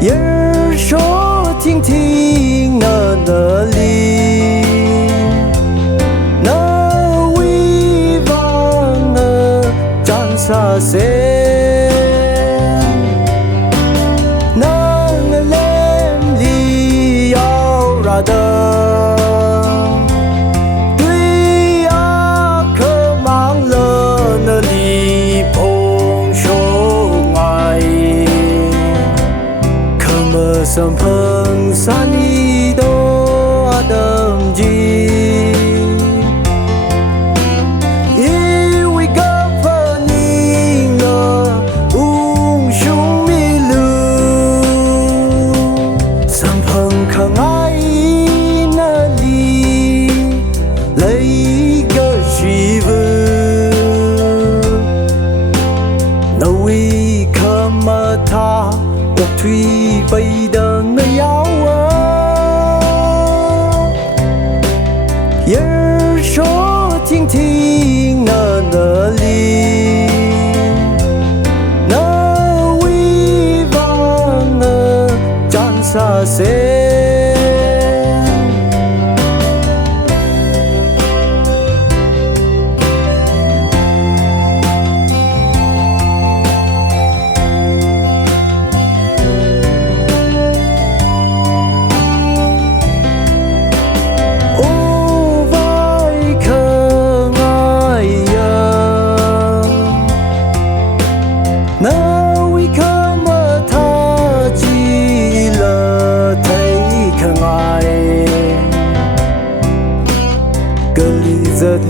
夜儿说听听那里，那微望站沙些，那脸里要ra的。Sớm phăng san đi đó đầm gì yêu we gặp phần ngờ ung sung mi lu sớm phăng khang ai na li lấy cái gì vừa nào we come tha cuộc thủy bay đằng nơi áo夜儿说听听那里，那微望站沙些。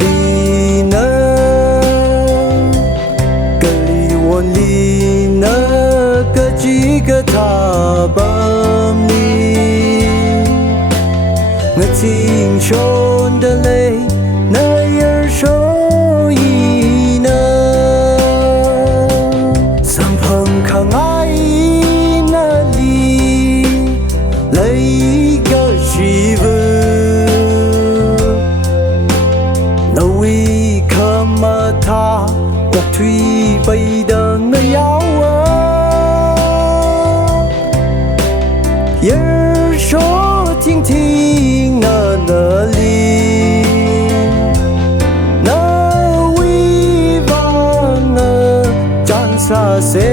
Lina Kali won lina Kaji katabam ni Ngating shon dalay Na yer shoyina Sampang kangay na li Lay ka shiva tha cuộc thủy bay đằng nơi áo夜儿说听听那里，那微望站沙些。